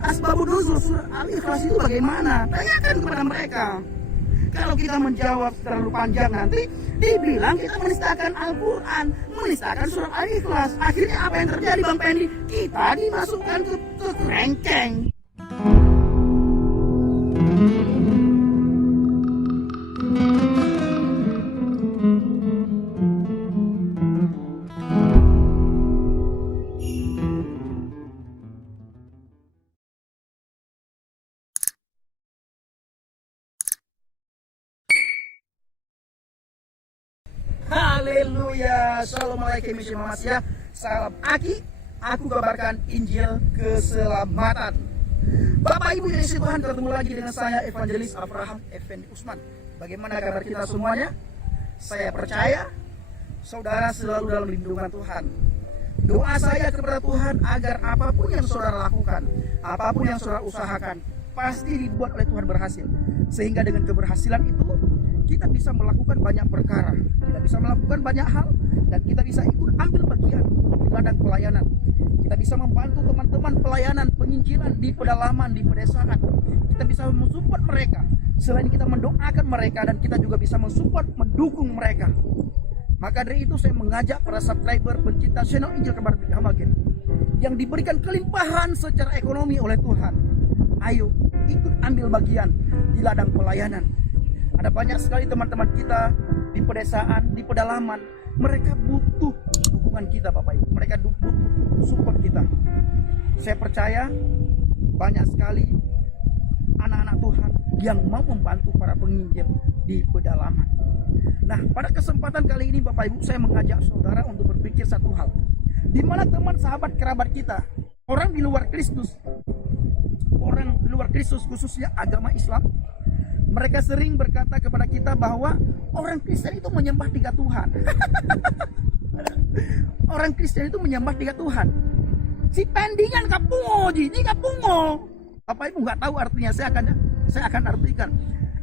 Asbabun nuzul surah Al-Ikhlas itu bagaimana? Tanyakan kepada mereka. Kalau kita menjawab terlalu panjang nanti dibilang kita menistakan Al-Quran, menistakan surah Al-Ikhlas. Akhirnya apa yang terjadi Bang Pendi? Kita dimasukkan ke kerengkeng. Haleluya, Assalamualaikum warahmatullahi. Salam Aki, aku kabarkan Injil keselamatan. Bapak Ibu dari Tuhan, ketemu lagi dengan saya Evangelis Abraham Effendi Usman. Bagaimana kabar kita semuanya? Saya percaya saudara selalu dalam lindungan Tuhan. Doa saya kepada Tuhan agar apapun yang saudara lakukan, apapun yang saudara usahakan, pasti dibuat oleh Tuhan berhasil. Sehingga dengan keberhasilan itu kita bisa melakukan banyak perkara, kita bisa melakukan banyak hal, dan kita bisa ikut ambil bagian di ladang pelayanan. Kita bisa membantu teman-teman pelayanan penginjilan di pedalaman, di pedesaan. Kita bisa mensupport mereka. Selain kita mendoakan mereka, dan kita juga bisa mensupport, mendukung mereka. Maka dari itu saya mengajak para subscriber pencinta channel Injil Kabar Bahagia yang diberikan kelimpahan secara ekonomi oleh Tuhan. Ayo ikut ambil bagian di ladang pelayanan. Ada banyak sekali teman-teman kita di pedesaan, di pedalaman. Mereka butuh dukungan kita Bapak Ibu. Mereka butuh support kita. Saya percaya banyak sekali anak-anak Tuhan yang mau membantu para penginjil di pedalaman. Nah, pada kesempatan kali ini Bapak Ibu, saya mengajak saudara untuk berpikir satu hal. Di mana teman sahabat kerabat kita, orang di luar Kristus, khususnya agama Islam, mereka sering berkata kepada kita bahwa orang Kristen itu menyembah 3 Tuhan. Orang Kristen itu menyembah 3 Tuhan. Si pendingan kapungo, ini kapungo. Bapak Ibu nggak tahu artinya, saya akan artikan.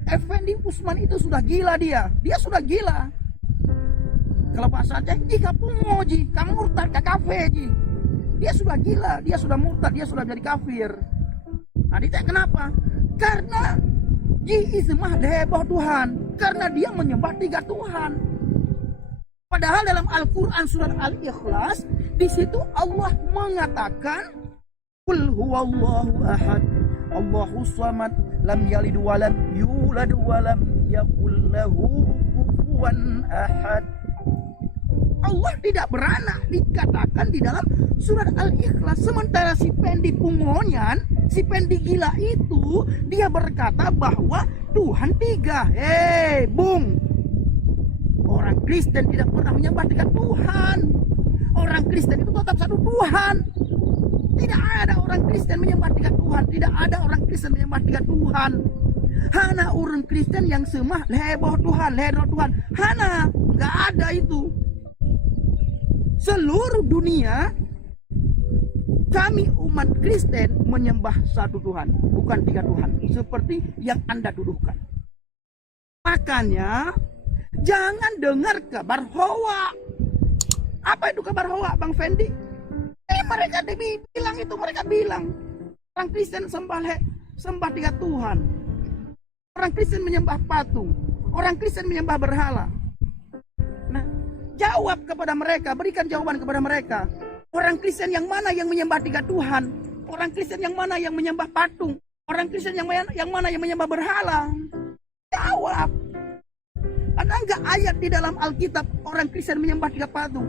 Effendi Usman itu sudah gila dia sudah gila. Kalau bahasanya ini kapungo ji, kamu murtad ke kafe ji. Dia sudah gila, dia sudah murtad, dia sudah jadi kafir. Nah, ditanya kenapa? Karena Ismah deheboh Tuhan, karena dia menyembah 3 Tuhan. Padahal dalam Al-Quran surat Al-Ikhlas, di situ Allah mengatakan, Qul huwallahu ahad, Allahus samad, lam yalid walam yulad walam yakul lahu kufuwan ahad. Allah tidak beranak, dikatakan di dalam surat Al-Ikhlas. Sementara si Pendi Pungonyan, si Pendi gila itu, dia berkata bahwa Tuhan 3. Bung, orang Kristen tidak pernah menyembah 3 Tuhan. Orang Kristen itu tetap satu Tuhan. Tidak ada orang Kristen menyembah 3 Tuhan. Tidak ada orang Kristen menyembah 3 Tuhan. Hana orang Kristen yang semah leboh Tuhan, leboh Tuhan. Hana, nggak ada itu. Seluruh dunia kami umat Kristen menyembah satu Tuhan, bukan 3 Tuhan, seperti yang Anda tuduhkan. Makanya jangan dengar kabar hoa. Apa itu kabar hoa, Bang Fendi? Mereka bilang orang Kristen sembah 3 Tuhan. Orang Kristen menyembah patung. Orang Kristen menyembah berhala. Nah, jawab kepada mereka, berikan jawaban kepada mereka. Orang Kristen yang mana yang menyembah 3 Tuhan? Orang Kristen yang mana yang menyembah patung? Orang Kristen yang mana yang menyembah berhala? Jawab. Ada nggak ayat di dalam Alkitab orang Kristen menyembah 3 patung?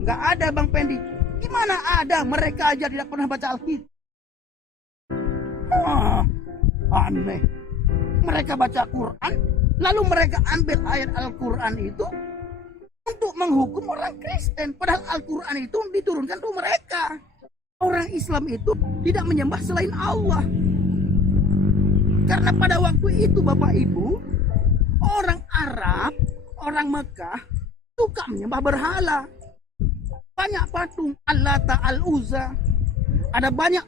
Nggak ada Bang Pendi. Gimana ada? Mereka aja tidak pernah baca Alkitab. Aneh. Mereka baca Quran, lalu mereka ambil ayat Al-Quran itu untuk menghukum orang Kristen. Padahal Al-Quran itu diturunkan untuk mereka. Orang Islam itu tidak menyembah selain Allah. Karena pada waktu itu Bapak Ibu, orang Arab, orang Mekah suka menyembah berhala. Banyak patung, Al-Lata, Al-Uzza. Ada banyak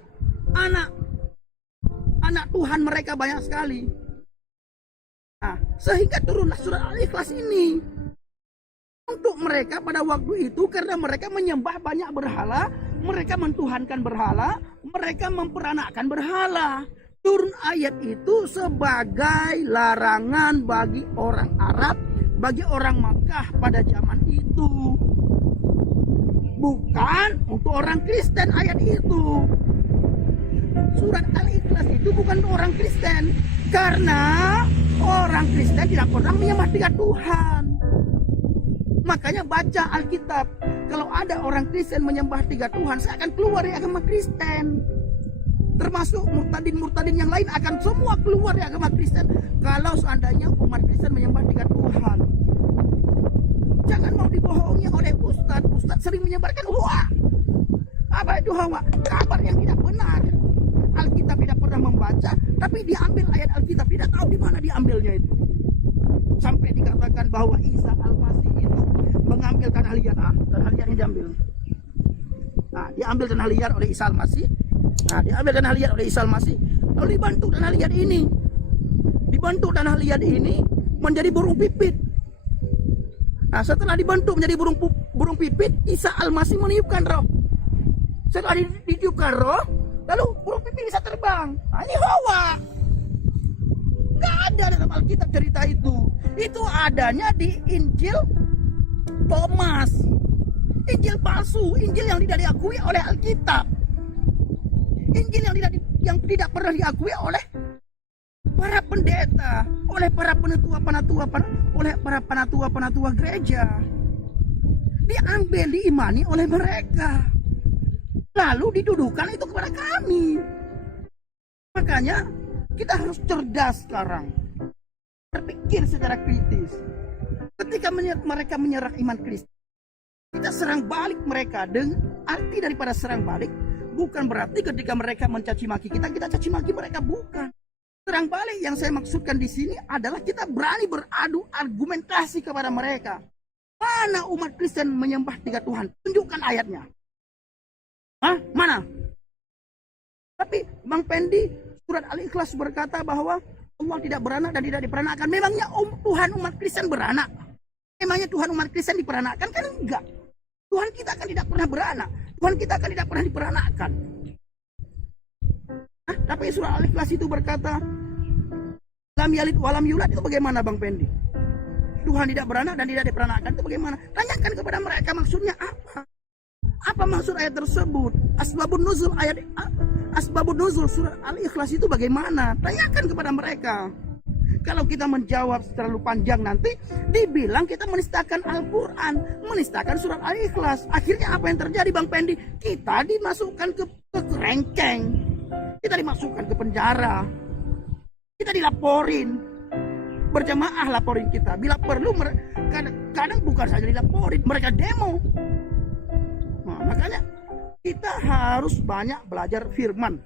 anak Tuhan mereka banyak sekali. Nah, sehingga turunlah surat Al-Ikhlas ini. Untuk mereka pada waktu itu, karena mereka menyembah banyak berhala, mereka mentuhankan berhala, mereka memperanakkan berhala. Turun ayat itu sebagai larangan bagi orang Arab, bagi orang Makkah pada zaman itu. Bukan untuk orang Kristen ayat itu. Surat Al-Ikhlas itu bukan untuk orang Kristen. Karena orang Kristen tidak pernah menyembah tiga Tuhan. Makanya baca Alkitab. Kalau ada orang Kristen menyembah tiga Tuhan, saya akan keluar dari agama Kristen. Termasuk murtadin-murtadin yang lain akan semua keluar dari agama Kristen. Kalau seandainya umat Kristen menyembah tiga Tuhan. Jangan mau dibohongi oleh Ustadz. Ustadz sering menyebarkan hoak. Apa itu hoak? Kabar yang tidak benar. Alkitab tidak pernah membaca, tapi diambil ayat Alkitab, tidak tahu di mana diambilnya itu. Sampai dikatakan bahwa Isa Al-Masih itu mengambil tanah liat. Tanah liat ini diambil. Nah, diambil tanah liat oleh Isa Al-Masih. Nah, diambil tanah liat oleh Isa Al-Masih. Lalu dibantu tanah liat ini. Dibantu tanah liat ini menjadi burung pipit. Nah, setelah dibantu menjadi burung pipit, Isa Al-Masih meniupkan roh. Setelah ditiupkan roh, lalu burung pipit bisa terbang. Nah, ini hoak. Nggak ada dalam Alkitab cerita itu. Itu adanya di Injil Thomas. Injil palsu, Injil yang tidak diakui oleh Alkitab. Injil yang tidak pernah diakui oleh para pendeta, oleh para penatua gereja. Diambil, diimani oleh mereka. Lalu didudukan itu kepada kami. Makanya kita harus cerdas sekarang. Berpikir secara kritis. Ketika mereka menyerang iman Kristen, kita serang balik mereka. Dengan arti daripada serang balik, bukan berarti ketika mereka mencaci maki kita caci maki mereka, bukan. Serang balik yang saya maksudkan di sini adalah kita berani beradu argumentasi kepada mereka. Mana umat Kristen menyembah tiga Tuhan? Tunjukkan ayatnya. Hah? Mana? Tapi Bang Pendi, surat Al-Ikhlas berkata bahwa Allah tidak beranak dan tidak diperanakkan. Memangnya Tuhan umat Kristen beranak? Memangnya Tuhan umat Kristen diperanakkan? Kan enggak. Tuhan kita kan tidak pernah beranak. Tuhan kita kan tidak pernah diperanakkan. Tapi surah Al-Ikhlas itu berkata, lam yalid walam yulad, itu bagaimana Bang Pendi? Tuhan tidak beranak dan tidak diperanakkan, itu bagaimana? Tanyakan kepada mereka maksudnya apa? Apa maksud ayat tersebut? Asbabun nuzul surah Al-Ikhlas itu bagaimana? Tanyakan kepada mereka. Kalau kita menjawab terlalu panjang nanti dibilang kita menistakan Al-Quran, menistakan surat Al-Ikhlas. Akhirnya apa yang terjadi Bang Pendi? Kita dimasukkan ke kerengkeng. Kita dimasukkan ke penjara. Kita dilaporin. Berjamaah laporin kita. Bila perlu kadang bukan saja dilaporin, mereka demo. Nah, makanya kita harus banyak belajar firman,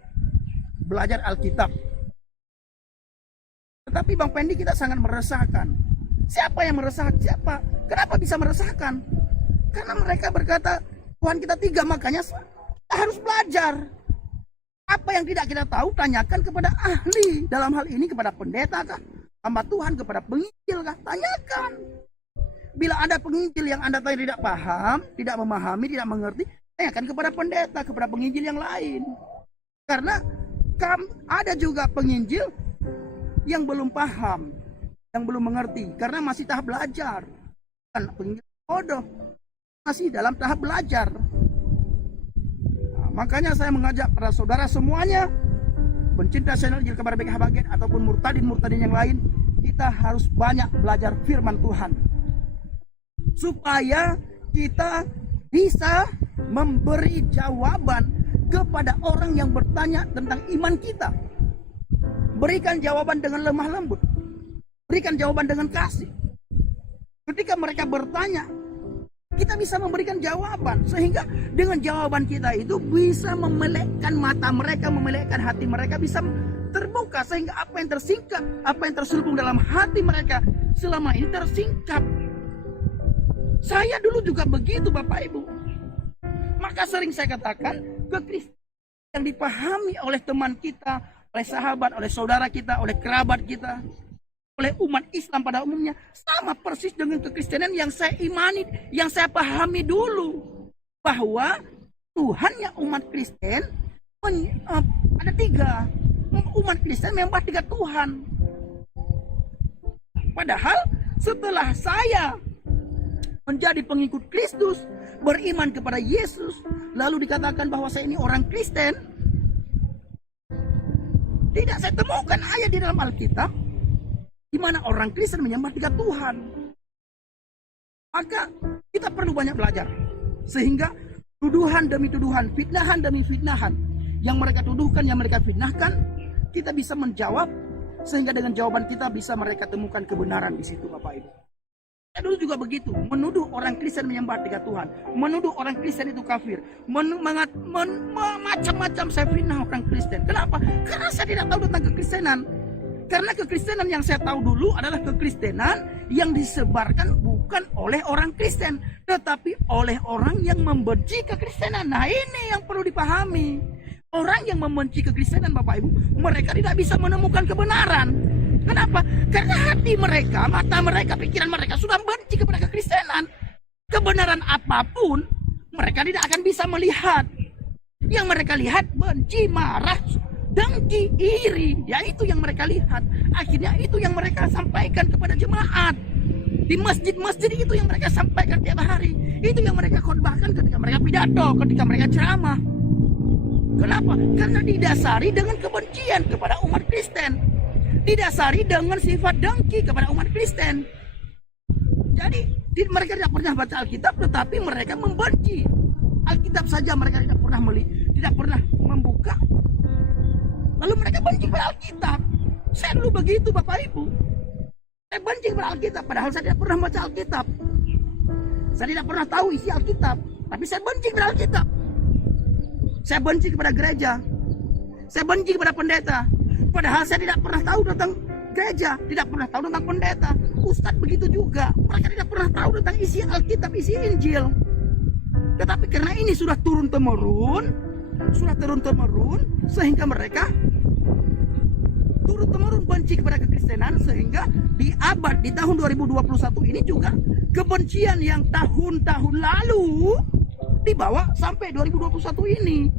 belajar Alkitab. Tetapi Bang Pendi, kita sangat meresahkan. Siapa yang meresahkan? Siapa? Kenapa bisa meresahkan? Karena mereka berkata Tuhan kita tiga, makanya kita harus belajar. Apa yang tidak kita tahu, tanyakan kepada ahli. Dalam hal ini kepada pendeta kah? Hamba Tuhan, kepada penginjil kah? Tanyakan. Bila ada penginjil yang Anda tidak paham, tidak memahami, tidak mengerti, tanyakan kepada pendeta, kepada penginjil yang lain. Karena ada juga penginjil yang belum paham, yang belum mengerti, karena masih tahap belajar. Kan penginjil bodoh, masih dalam tahap belajar. Nah, makanya saya mengajak para saudara semuanya, pencinta channel Injil Kabar Baik Habagat ataupun murtadin yang lain, kita harus banyak belajar firman Tuhan. Supaya kita bisa memberi jawaban kepada orang yang bertanya tentang iman kita. Berikan jawaban dengan lemah lembut. Berikan jawaban dengan kasih. Ketika mereka bertanya, kita bisa memberikan jawaban. Sehingga dengan jawaban kita itu bisa memelekkan mata mereka, memelekkan hati mereka, bisa terbuka. Sehingga apa yang tersingkap, apa yang terselubung dalam hati mereka selama ini tersingkap. Saya dulu juga begitu Bapak Ibu. Maka sering saya katakan, kekristenan yang dipahami oleh teman kita, oleh sahabat, oleh saudara kita, oleh kerabat kita, oleh umat Islam pada umumnya, sama persis dengan kekristenan yang saya imani, yang saya pahami dulu. Bahwa Tuhannya umat Kristen ada tiga. Umat Kristen menyembah tiga Tuhan. Padahal setelah saya menjadi pengikut Kristus, beriman kepada Yesus, lalu dikatakan bahwa saya ini orang Kristen, tidak saya temukan ayat di dalam Alkitab di mana orang Kristen menyembah tiga Tuhan. Maka kita perlu banyak belajar, sehingga tuduhan demi tuduhan, fitnahan demi fitnahan yang mereka tuduhkan, yang mereka fitnahkan, kita bisa menjawab, sehingga dengan jawaban kita bisa mereka temukan kebenaran di situ, Bapak Ibu. Saya dulu juga begitu, menuduh orang Kristen menyembah tiga Tuhan, menuduh orang Kristen itu kafir, macam-macam saya fitnah orang Kristen. Kenapa? Karena saya tidak tahu tentang kekristenan. Karena kekristenan yang saya tahu dulu adalah kekristenan yang disebarkan bukan oleh orang Kristen, tetapi oleh orang yang membenci kekristenan. Nah, ini yang perlu dipahami. Orang yang membenci kekristenan, Bapak Ibu, mereka tidak bisa menemukan kebenaran. Kenapa? Karena hati mereka, mata mereka, pikiran mereka sudah benci kepada kekristenan. Kebenaran apapun mereka tidak akan bisa melihat. Yang mereka lihat benci, marah, dengki, iri. Ya, itu yang mereka lihat. Akhirnya itu yang mereka sampaikan kepada jemaat. Di masjid-masjid itu yang mereka sampaikan tiap hari. Itu yang mereka khotbahkan ketika mereka pidato, ketika mereka ceramah. Kenapa? Karena didasari dengan kebencian kepada umat Kristen. Didasari dengan sifat dengki kepada umat Kristen. Jadi mereka tidak pernah baca Alkitab, tetapi mereka membenci Alkitab saja. Mereka tidak pernah membuka. Lalu mereka benci kepada Alkitab. Saya dulu begitu, Bapak Ibu. Saya benci kepada Alkitab, padahal saya tidak pernah baca Alkitab. Saya tidak pernah tahu isi Alkitab, tapi saya benci kepada Alkitab. Saya benci kepada gereja. Saya benci kepada pendeta. Padahal saya tidak pernah tahu tentang gereja, tidak pernah tahu tentang pendeta. Ustadz begitu juga. Mereka tidak pernah tahu tentang isi Alkitab, isi Injil. Tetapi karena ini sudah turun-temurun, sehingga mereka turun-temurun benci kepada kekristenan, sehingga di tahun 2021 ini juga kebencian yang tahun-tahun lalu dibawa sampai 2021 ini.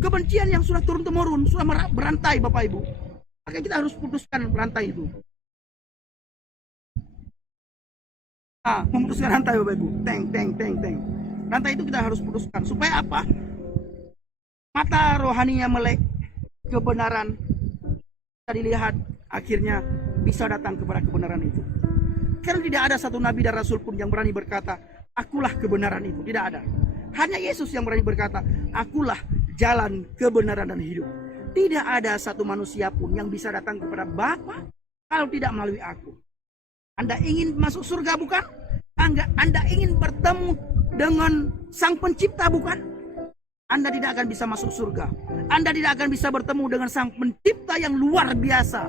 Kebencian yang sudah turun-temurun, sudah berantai, Bapak Ibu. Maka kita harus putuskan rantai itu. Memutuskan rantai, Bapak Ibu. Teng. Rantai itu kita harus putuskan. Supaya apa? Mata rohaninya melek, kebenaran bisa dilihat, akhirnya bisa datang kepada kebenaran itu. Karena tidak ada satu nabi dan rasul pun yang berani berkata, akulah kebenaran itu. Tidak ada. Hanya Yesus yang berani berkata, akulah jalan, kebenaran, dan hidup. Tidak ada satu manusia pun yang bisa datang kepada Bapa kalau tidak melalui aku. Anda ingin masuk surga bukan? Anda ingin bertemu dengan Sang Pencipta bukan? Anda tidak akan bisa masuk surga. Anda tidak akan bisa bertemu dengan Sang Pencipta yang luar biasa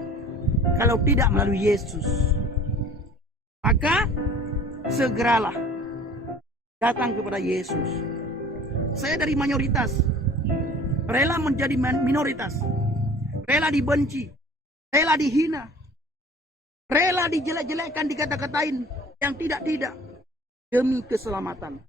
kalau tidak melalui Yesus. Maka segeralah datang kepada Yesus. Saya dari mayoritas rela menjadi minoritas, rela dibenci, rela dihina, rela dijelek-jelekkan, dikata-katain yang tidak demi keselamatan.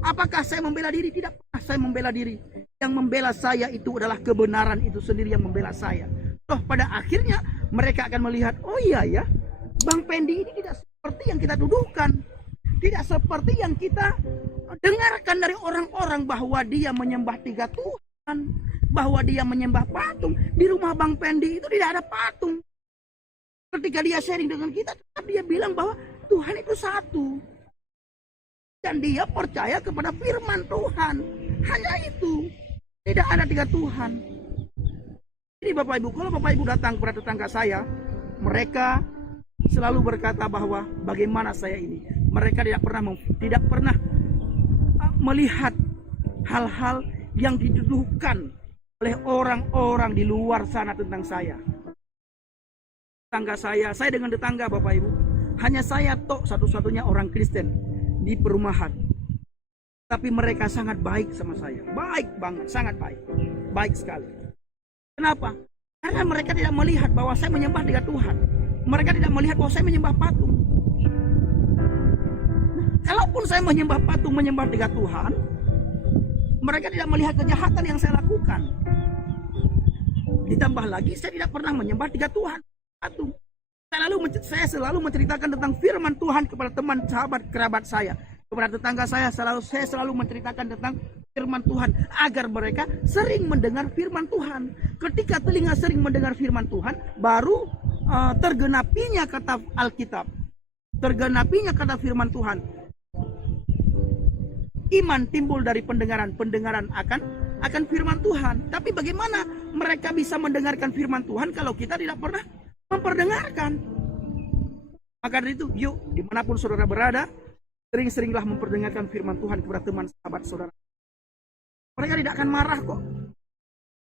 Apakah saya membela diri? Tidak pernah saya membela diri. Yang membela saya itu adalah kebenaran itu sendiri yang membela saya. Toh pada akhirnya mereka akan melihat, oh iya ya, Bang Pendi ini tidak seperti yang kita tuduhkan. Tidak seperti yang kita dengarkan dari orang-orang bahwa dia menyembah tiga Tuhan, bahwa dia menyembah patung. Di rumah Bang Pendi itu tidak ada patung. Ketika dia sharing dengan kita, dia bilang bahwa Tuhan itu satu. Dan dia percaya kepada firman Tuhan. Hanya itu. Tidak ada tiga Tuhan. Jadi Bapak Ibu, kalau Bapak Ibu datang kepada tetangga saya, mereka selalu berkata bahwa bagaimana saya ini. Mereka tidak pernah melihat hal-hal yang dituduhkan oleh orang-orang di luar sana tentang saya. Tetangga saya dengan tetangga Bapak Ibu, hanya saya tok satu-satunya orang Kristen di perumahan. Tapi mereka sangat baik sama saya. Baik banget, sangat baik. Baik sekali. Kenapa? Karena mereka tidak melihat bahwa saya menyembah tiga Tuhan. Mereka tidak melihat bahwa saya menyembah patung. Kalaupun saya menyembah patung, menyembah tiga Tuhan, Mereka tidak melihat kejahatan yang saya lakukan. Ditambah lagi saya tidak pernah menyembah 3 Tuhan. Satu. Saya selalu menceritakan tentang firman Tuhan kepada teman, sahabat, kerabat saya. Kepada tetangga saya selalu menceritakan tentang firman Tuhan. Agar mereka sering mendengar firman Tuhan. Ketika telinga sering mendengar firman Tuhan, baru tergenapinya kata Alkitab. Tergenapinya kata firman Tuhan. Iman timbul dari pendengaran akan firman Tuhan. Tapi bagaimana mereka bisa mendengarkan firman Tuhan kalau kita tidak pernah memperdengarkan? Maka dari itu, yuk dimanapun saudara berada, sering-seringlah memperdengarkan firman Tuhan kepada teman, sahabat, saudara. Mereka tidak akan marah kok.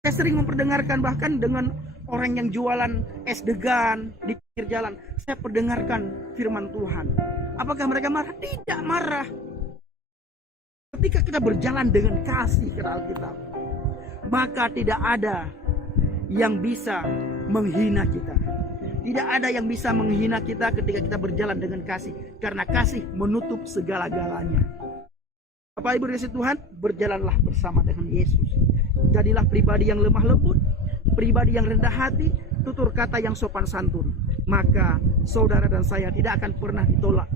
Saya sering memperdengarkan bahkan dengan orang yang jualan es degan di pinggir jalan. Saya perdengarkan firman Tuhan. Apakah mereka marah? Tidak marah. Ketika kita berjalan dengan kasih ke Alkitab, maka tidak ada yang bisa menghina kita. Tidak ada yang bisa menghina kita ketika kita berjalan dengan kasih. Karena kasih menutup segala-galanya. Bapak Ibu dikasihi Tuhan, berjalanlah bersama dengan Yesus. Jadilah pribadi yang lemah lembut, pribadi yang rendah hati, tutur kata yang sopan santun. Maka saudara dan saya tidak akan pernah ditolak.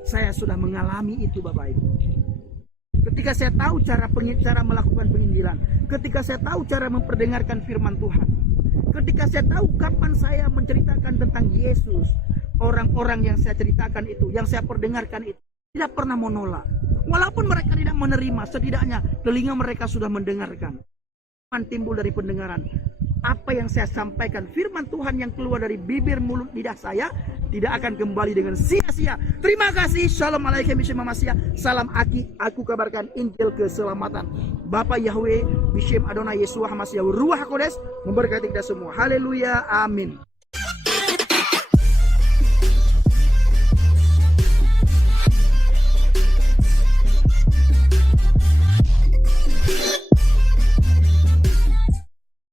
Saya sudah mengalami itu Bapak Ibu. Ketika saya tahu cara melakukan penginjilan, ketika saya tahu cara memperdengarkan firman Tuhan, ketika saya tahu kapan saya menceritakan tentang Yesus, orang-orang yang saya ceritakan itu, yang saya perdengarkan itu, tidak pernah menolak. Walaupun mereka tidak menerima, setidaknya telinga mereka sudah mendengarkan. Iman timbul dari pendengaran. Apa yang saya sampaikan, firman Tuhan yang keluar dari bibir mulut lidah saya, tidak akan kembali dengan sia-sia. Terima kasih. Shalom alaikum Bishem Masya. Salam Aki. Aku kabarkan Injil keselamatan. Bapak Yahweh Bishem Adonai Yesua Hamasya Ruach Kodes memberkati kita semua. Haleluya. Amin.